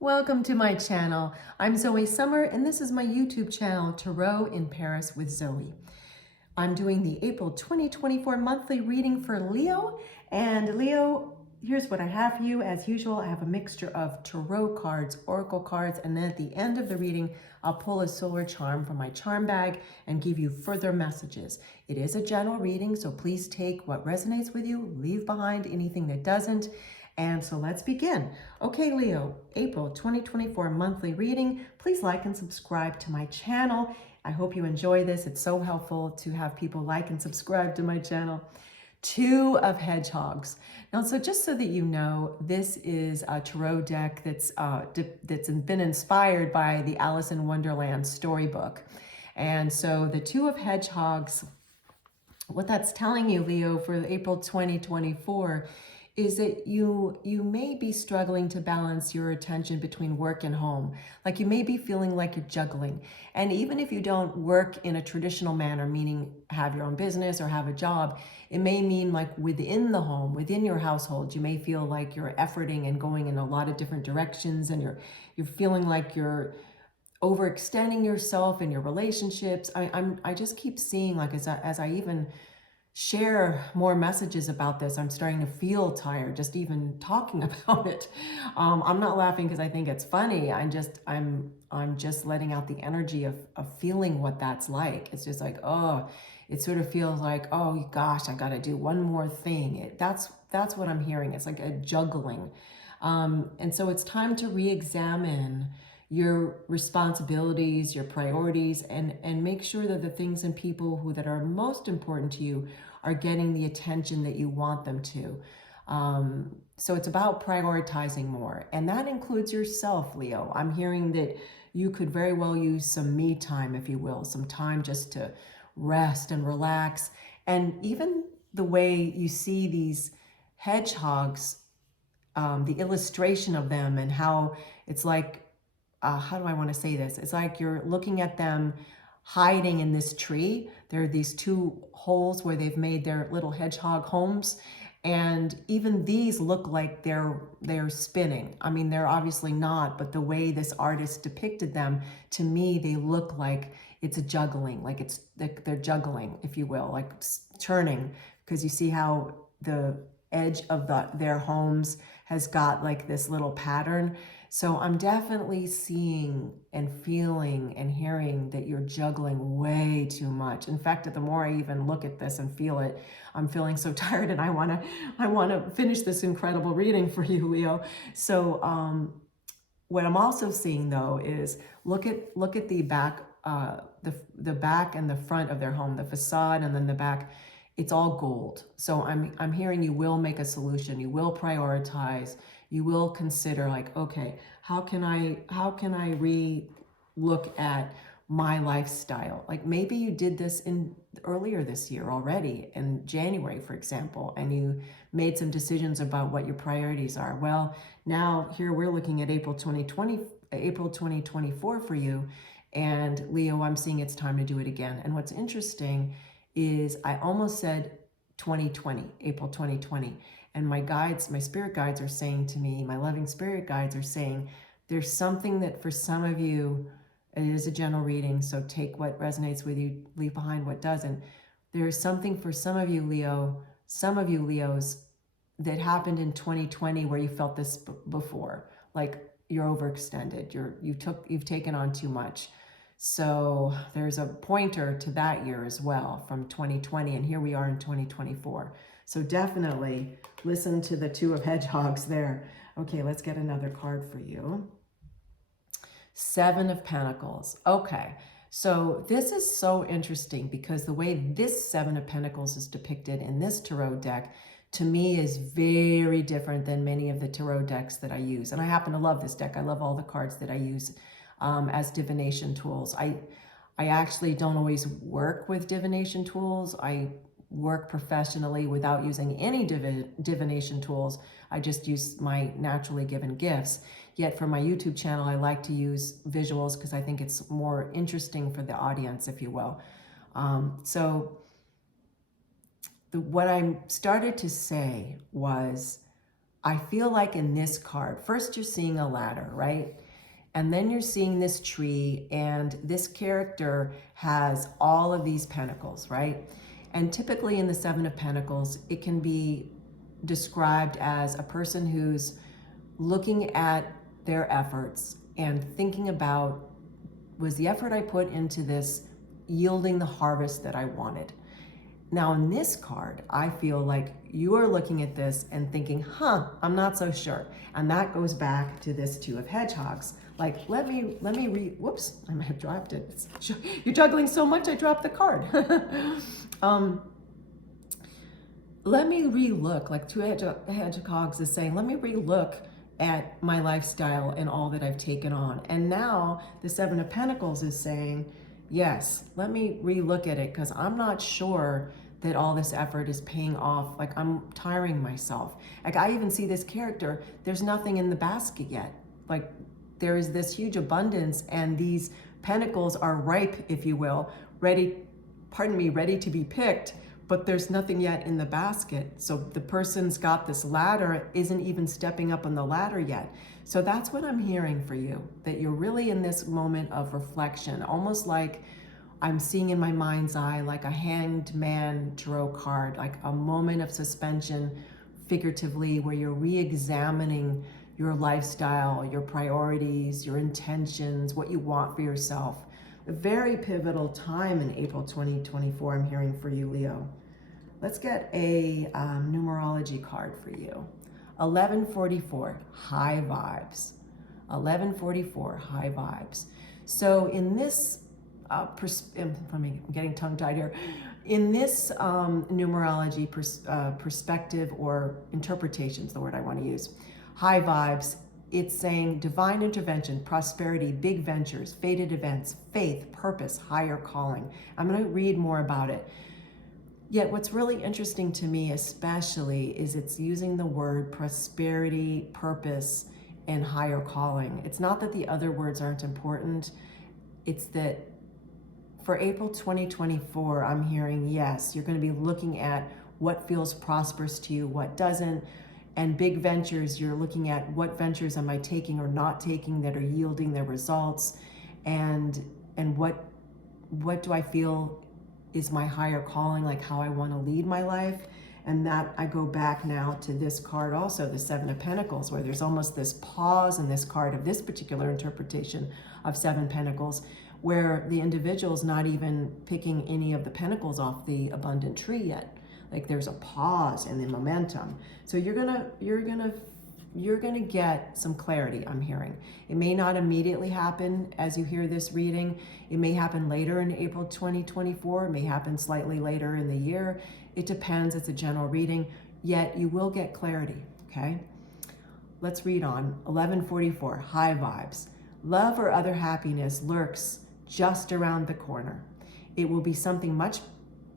Welcome to my channel. I'm Zoe Summer and this is my YouTube channel, Tarot in Paris with Zoe. I'm doing the April 2024 monthly reading for Leo. And Leo, here's what I have for you. As usual, I have a mixture of tarot cards, oracle cards, and then at the end of the reading, I'll pull a solar charm from my charm bag and give you further messages. It is a general reading, so please take what resonates with you, leave behind anything that doesn't. And so let's begin. Okay, Leo, April 2024 monthly reading. Please like and subscribe to my channel. I hope you enjoy this. It's so helpful to have people like and subscribe to my channel. Two of Hedgehogs. Now, so just so that you know, this is a tarot deck that's been inspired by the Alice in Wonderland storybook. And so the Two of Hedgehogs, what that's telling you, Leo, for April 2024 is that you may be struggling to balance your attention between work and home. Like you may be feeling like you're juggling. And even if you don't work in a traditional manner, meaning have your own business or have a job, it may mean like within the home, within your household, you may feel like you're efforting and going in a lot of different directions, and you're feeling like you're overextending yourself in your relationships. I just keep seeing, like, as I even share more messages about this, I'm starting to feel tired just even talking about it. I'm not laughing because I think it's funny. I'm just letting out the energy of feeling what that's like. It's just like, oh, it sort of feels like, oh gosh, I got to do one more thing. That's what I'm hearing. It's like a juggling. And so it's time to re-examine your responsibilities, your priorities, and make sure that the things and people that are most important to you are getting the attention that you want them to. So it's about prioritizing more. And that includes yourself, Leo. I'm hearing that you could very well use some me time, if you will, some time just to rest and relax. And even the way you see these hedgehogs, the illustration of them and how it's like, how do I want to say this? It's like you're looking at them hiding in this tree. There are these two holes where they've made their little hedgehog homes. And even these look like they're spinning. I mean, they're obviously not, but the way this artist depicted them, to me, they look like it's a juggling, like they're juggling, if you will, like turning, because you see how the edge of their homes has got like this little pattern. So I'm definitely seeing and feeling and hearing that you're juggling way too much. In fact, the more I even look at this and feel it, I'm feeling so tired, and I want to finish this incredible reading for you, Leo. So what I'm also seeing though is look at the back, the back and the front of their home, the facade, and then the back. It's all gold. So I'm hearing you will make a solution. You will prioritize. You will consider, like, okay, how can I re-look at my lifestyle? Like maybe you did this earlier this year already, in January, for example, and you made some decisions about what your priorities are. Well, now here we're looking at April 2024 for you. And Leo, I'm seeing it's time to do it again. And what's interesting is I almost said 2020, April 2020. And my guides, my spirit guides are saying to me, my loving spirit guides are saying, there's something that for some of you, it is a general reading, so take what resonates with you, leave behind what doesn't. There's something for some of you, Leo, some of you Leos, that happened in 2020 where you felt this before, like you're overextended, you've taken on too much. So there's a pointer to that year as well, from 2020, and here we are in 2024. So definitely listen to the Two of Hedgehogs there. Okay, let's get another card for you. Seven of Pentacles. Okay, so this is so interesting because the way this Seven of Pentacles is depicted in this tarot deck, to me, is very different than many of the tarot decks that I use. And I happen to love this deck. I love all the cards that I use as divination tools. I actually don't always work with divination tools. I work professionally without using any divination tools. I just use my naturally given gifts. Yet for my YouTube channel, I like to use visuals because I think it's more interesting for the audience, if you will. What I started to say was, I feel like in this card, first you're seeing a ladder, right? And then you're seeing this tree, and this character has all of these pentacles, right? And typically in the Seven of Pentacles, it can be described as a person who's looking at their efforts and thinking about, was the effort I put into this yielding the harvest that I wanted? Now in this card, I feel like you are looking at this and thinking, I'm not so sure. And that goes back to this Two of Hedgehogs. Like, let me read, whoops, I might have dropped it. You're juggling so much, I dropped the card. Let me relook, like Two Hedgehogs is saying, let me relook at my lifestyle and all that I've taken on. And now the Seven of Pentacles is saying, yes, let me relook at it, because I'm not sure that all this effort is paying off. Like, I'm tiring myself. Like, I even see this character, there's nothing in the basket yet. Like, there is this huge abundance, and these pentacles are ripe, if you will, ready to be picked, but there's nothing yet in the basket. So the person's got this ladder, isn't even stepping up on the ladder yet. So that's what I'm hearing for you, that you're really in this moment of reflection, almost like I'm seeing in my mind's eye, like a Hanged Man tarot card, like a moment of suspension, figuratively, where you're re-examining your lifestyle, your priorities, your intentions, what you want for yourself. A very pivotal time in April 2024, I'm hearing for you, Leo. Let's get a numerology card for you. 1144, high vibes. 1144, high vibes. So in this, I'm getting tongue-tied here. In this numerology perspective or interpretations, the word I want to use, high vibes, it's saying divine intervention, prosperity, big ventures, fated events, faith, purpose, higher calling. I'm going to read more about it. Yet what's really interesting to me especially is it's using the word prosperity, purpose, and higher calling. It's not that the other words aren't important. It's that for April 2024, I'm hearing, yes, you're going to be looking at what feels prosperous to you, what doesn't. And big ventures, you're looking at what ventures am I taking or not taking that are yielding their results, and what do I feel is my higher calling, like how I want to lead my life. And that I go back now to this card also, the Seven of Pentacles, where there's almost this pause in this card of this particular interpretation of Seven Pentacles, where the individual's not even picking any of the pentacles off the abundant tree yet. Like, there's a pause in the momentum. So you're gonna get some clarity, I'm hearing. It may not immediately happen as you hear this reading. It may happen later in April 2024. It may happen slightly later in the year. It depends. It's a general reading. Yet you will get clarity, okay? Let's read on. 1144, high vibes. Love or other happiness lurks just around the corner. It will be something much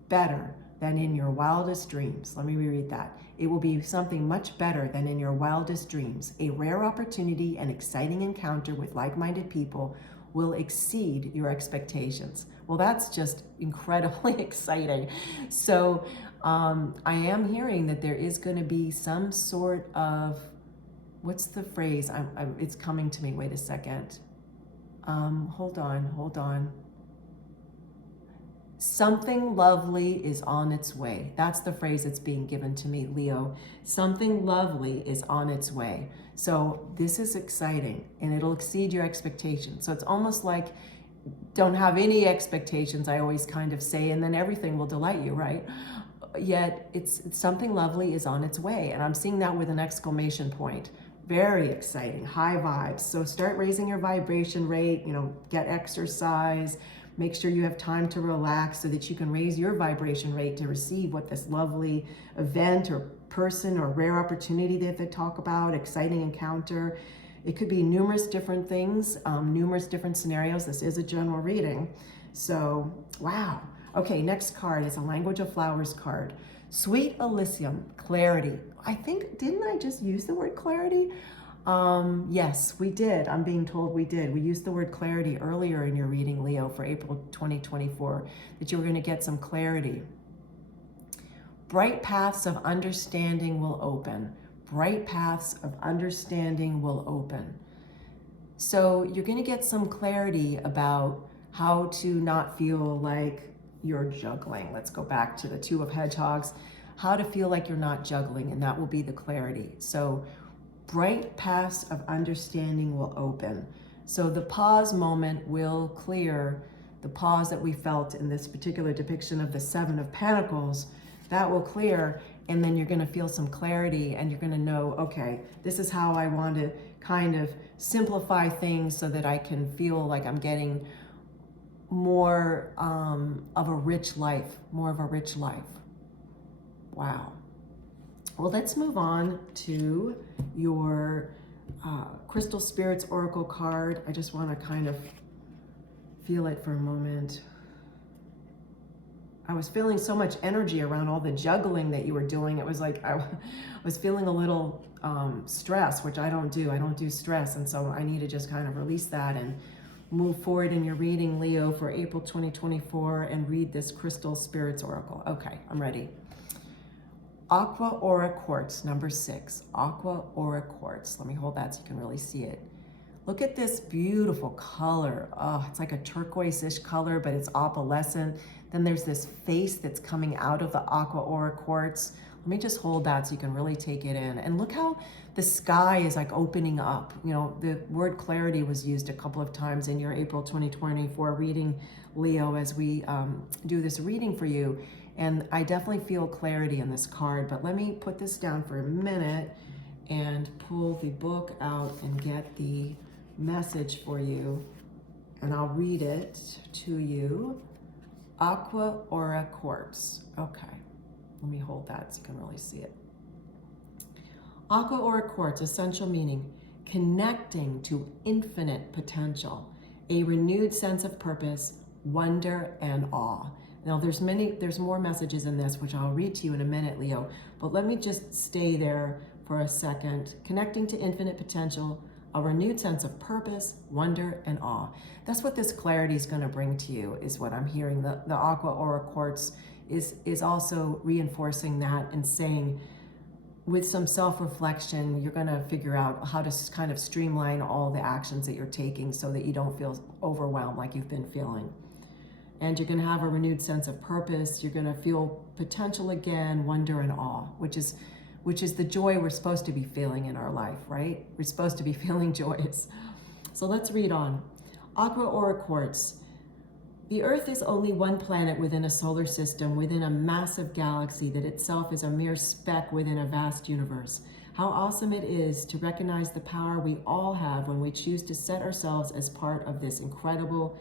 better than in your wildest dreams. Let me reread that. It will be something much better than in your wildest dreams. A rare opportunity and exciting encounter with like-minded people will exceed your expectations. Well, that's just incredibly exciting. So I am hearing that there is going to be some sort of, what's the phrase? It's coming to me. Wait a second. Hold on. Something lovely is on its way. That's the phrase that's being given to me, Leo. Something lovely is on its way. So this is exciting, and it'll exceed your expectations. So it's almost like, don't have any expectations, I always kind of say, and then everything will delight you, right? Yet it's something lovely is on its way. And I'm seeing that with an exclamation point. Very exciting, high vibes. So start raising your vibration rate, get exercise. Make sure you have time to relax so that you can raise your vibration rate to receive what this lovely event or person or rare opportunity that they talk about, exciting encounter. It could be numerous different things, numerous different scenarios. This is a general reading. So, wow. Okay, next card is a Language of Flowers card. Sweet Elysium, clarity. I think, didn't I just use the word clarity? Yes, we did. I'm being told we did. We used the word clarity earlier in your reading, Leo, for April 2024, that you were going to get some clarity. Bright paths of understanding will open. bright paths of understanding will open. So you're going to get some clarity about how to not feel like you're juggling. Let's go back to the Two of Hedgehogs. How to feel like you're not juggling, and that will be the clarity. So bright paths of understanding will open. So the pause moment will clear. The pause that we felt in this particular depiction of the Seven of Pentacles, that will clear, and then you're going to feel some clarity, and you're going to know, okay, this is how I want to kind of simplify things so that I can feel like I'm getting more of a rich life, more of a rich life. Wow. Well, let's move on to your Crystal Spirits Oracle card. I just want to kind of feel it for a moment. I was feeling so much energy around all the juggling that you were doing. It was like I was feeling a little stress, which I don't do. I don't do stress, and so I need to just kind of release that and move forward in your reading, Leo, for April 2024, and read this Crystal Spirits Oracle. Okay, I'm ready. Aqua Aura Quartz, number 6. Aqua Aura Quartz. Let me hold that so you can really see it. Look at this beautiful color. Oh, it's like a turquoise-ish color, but it's opalescent. Then there's this face that's coming out of the Aqua Aura Quartz. Let me just hold that so you can really take it in. And look how the sky is like opening up. You know, the word clarity was used a couple of times in your April 2024 reading, Leo, as we do this reading for you. And I definitely feel clarity in this card, but let me put this down for a minute and pull the book out and get the message for you, and I'll read it to you. Aqua Aura Quartz. Okay, let me hold that so you can really see it. Aqua Aura Quartz, essential meaning, connecting to infinite potential, a renewed sense of purpose, wonder, and awe. Now there's more messages in this, which I'll read to you in a minute, Leo, but let me just stay there for a second. Connecting to infinite potential, a renewed sense of purpose, wonder, and awe. That's what this clarity is going to bring to you, is what I'm hearing. The Aqua Aura Quartz is also reinforcing that and saying, with some self-reflection, you're going to figure out how to kind of streamline all the actions that you're taking so that you don't feel overwhelmed like you've been feeling. And you're going to have a renewed sense of purpose. You're going to feel potential again, wonder, and awe, which is the joy we're supposed to be feeling in our life, right? We're supposed to be feeling joyous. So let's read on. Aqua Aura Quartz. The Earth is only one planet within a solar system, within a massive galaxy that itself is a mere speck within a vast universe. How awesome it is to recognize the power we all have when we choose to set ourselves as part of this incredible,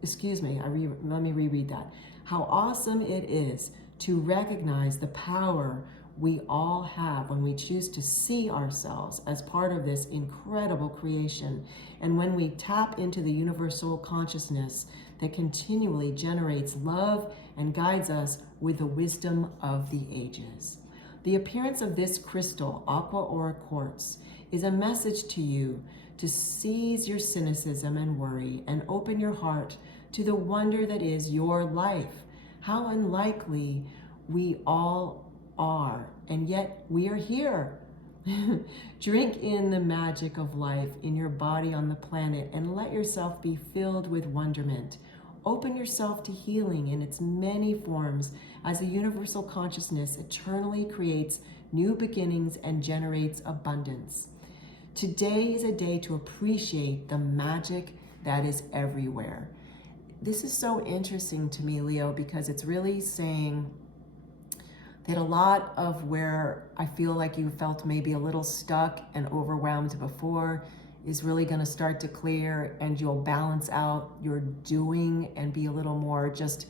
let me reread that. How awesome it is to recognize the power we all have when we choose to see ourselves as part of this incredible creation, and when we tap into the universal consciousness that continually generates love and guides us with the wisdom of the ages. The appearance of this crystal, Aqua Aura Quartz, is a message to you to seize your cynicism and worry and open your heart to the wonder that is your life. How unlikely we all are, and yet we are here. Drink in the magic of life in your body on the planet and let yourself be filled with wonderment. Open yourself to healing in its many forms as the universal consciousness eternally creates new beginnings and generates abundance. Today is a day to appreciate the magic that is everywhere. This is so interesting to me, Leo, because it's really saying that a lot of where I feel like you felt maybe a little stuck and overwhelmed before is really going to start to clear, and you'll balance out your doing and be a little more just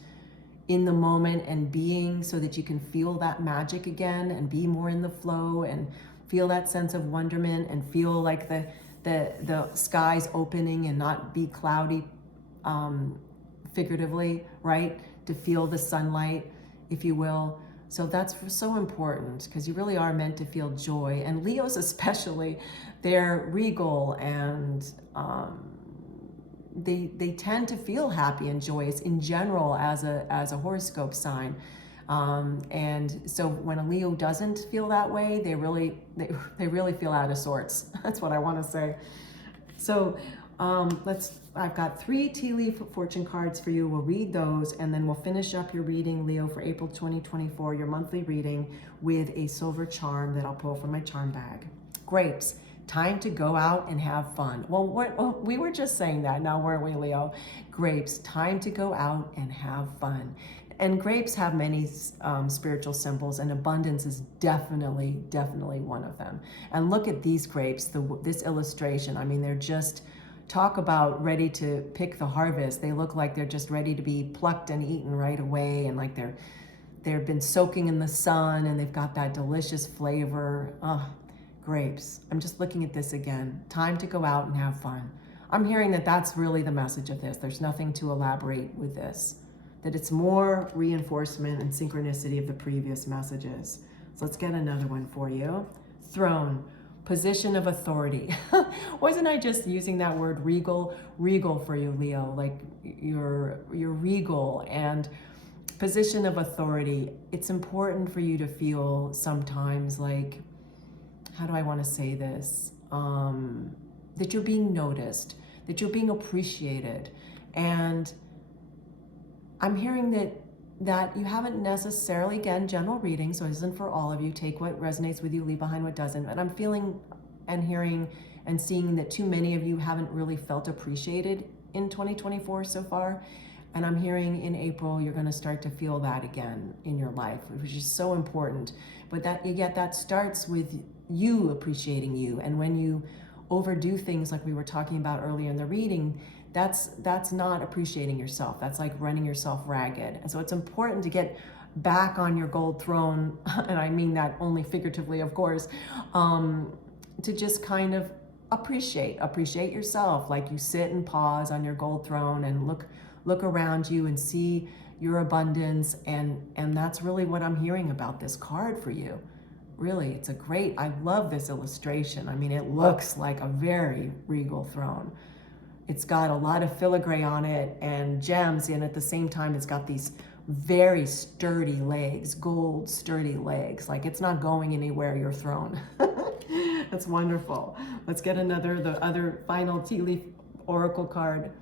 in the moment and being, so that you can feel that magic again and be more in the flow and feel that sense of wonderment and feel like the skies opening and not be cloudy, figuratively, right? To feel the sunlight, if you will. So that's so important, because you really are meant to feel joy. And Leos especially, they're regal, and they tend to feel happy and joyous in general as a horoscope sign. And so when a Leo doesn't feel that way, they really feel out of sorts. That's what I want to say. So I've got 3 tea leaf fortune cards for you. We'll read those and then we'll finish up your reading, Leo, for April 2024, your monthly reading, with a silver charm that I'll pull from my charm bag. Grapes, time to go out and have fun. Well, we were just saying that now, weren't we, Leo? Grapes, time to go out and have fun. And grapes have many spiritual symbols, and abundance is definitely one of them. And look at these grapes, this illustration. I mean, they're just, talk about ready to pick the harvest. They look like they're just ready to be plucked and eaten right away, and like they've been soaking in the sun, and they've got that delicious flavor. Grapes. I'm just looking at this again. Time to go out and have fun. I'm hearing that that's really the message of this. There's nothing to elaborate with this. That it's more reinforcement and synchronicity of the previous messages. So let's get another one for you. Throne, position of authority. Wasn't I just using that word regal? Regal for you, Leo, like you're regal. And position of authority, it's important for you to feel sometimes like, how do I want to say this? That you're being noticed, that you're being appreciated. And I'm hearing that you haven't necessarily, again, general reading, so it isn't for all of you. Take what resonates with you, leave behind what doesn't. But I'm feeling and hearing and seeing that too many of you haven't really felt appreciated in 2024 so far. And I'm hearing in April, you're going to start to feel that again in your life, which is so important. But that starts with you appreciating you. And when you overdo things like we were talking about earlier in the reading, that's not appreciating yourself. That's like running yourself ragged. And so it's important to get back on your gold throne, and I mean that only figuratively, of course, to just kind of appreciate yourself. Like you sit and pause on your gold throne and look around you and see your abundance, and that's really what I'm hearing about this card for you. Really, it's I love this illustration. I mean, it looks like a very regal throne. It's got a lot of filigree on it and gems, and at the same time, it's got these very sturdy legs, gold sturdy legs. Like it's not going anywhere, your throne. That's wonderful. Let's get the other final tea leaf oracle card.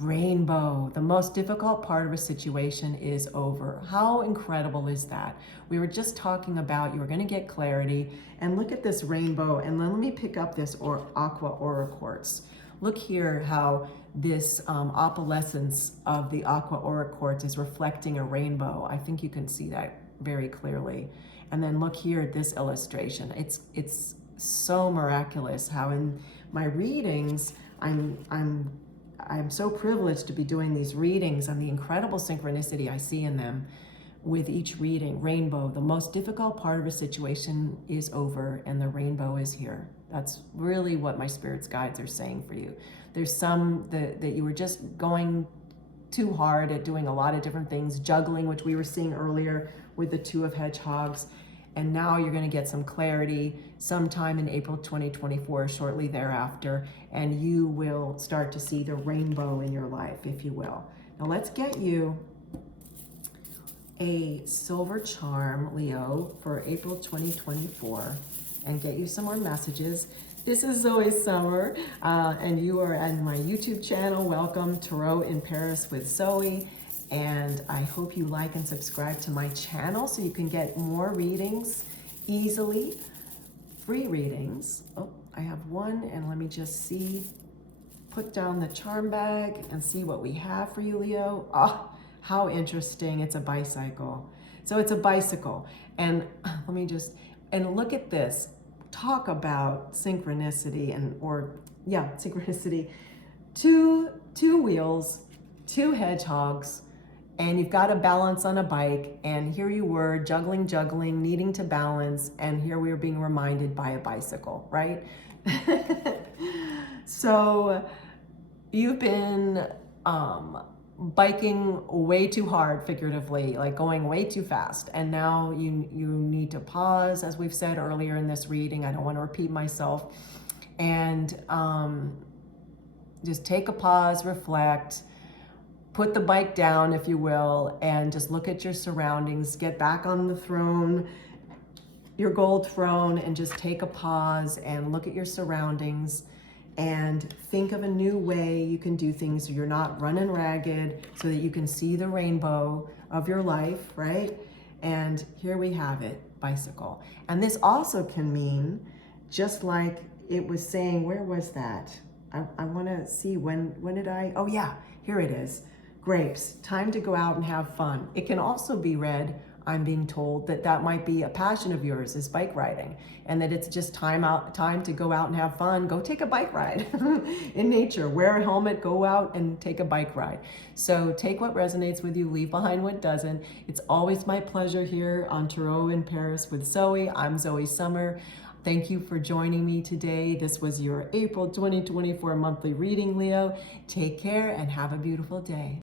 Rainbow. The most difficult part of a situation is over. How incredible is that? We were just talking about you were going to get clarity, and look at this rainbow. And let me pick up this aqua aura quartz. Look here how this opalescence of the aqua aura quartz is reflecting a rainbow. I think you can see that very clearly. And then look here at this illustration. It's so miraculous how in my readings I'm so privileged to be doing these readings and the incredible synchronicity I see in them with each reading. Rainbow, the most difficult part of a situation is over and the rainbow is here. That's really what my spirit's guides are saying for you. There's some that you were just going too hard at doing a lot of different things, juggling, which we were seeing earlier with the Two of Hedgehogs. And now you're going to get some clarity sometime in April 2024, shortly thereafter, and you will start to see the rainbow in your life, if you will. Now let's get you a silver charm, Leo, for April 2024, and get you some more messages. This is Zoe Summer, and you are on my YouTube channel. Welcome, Tarot in Paris with Zoe. And I hope you like and subscribe to my channel so you can get more readings easily, free readings. Oh, I have one, and let me just put down the charm bag and see what we have for you, Leo. Oh, how interesting. It's a bicycle. So it's a bicycle. And and look at this. Talk about synchronicity synchronicity. Two wheels, two hedgehogs, and you've got to balance on a bike, and here you were juggling, needing to balance, and here we were being reminded by a bicycle, right? So you've been biking way too hard, figuratively, like going way too fast, and now you need to pause, as we've said earlier in this reading. I don't want to repeat myself, and just take a pause, reflect, put the bike down, if you will, and just look at your surroundings, get back on the throne, your gold throne, and just take a pause and look at your surroundings and think of a new way you can do things so you're not running ragged, so that you can see the rainbow of your life, right? And here we have it, bicycle. And this also can mean, just like it was saying, where was that? I want to see, when did I, oh yeah, here it is. Grapes, time to go out and have fun. It can also be read, I'm being told, that might be a passion of yours, is bike riding, and that it's just time to go out and have fun. Go take a bike ride in nature, wear a helmet, go out and take a bike ride. So take what resonates with you, leave behind what doesn't. It's always my pleasure here on Tarot in Paris with Zoe. I'm Zoe Summer. Thank you for joining me today. This was your April 2024 monthly reading, Leo. Take care and have a beautiful day.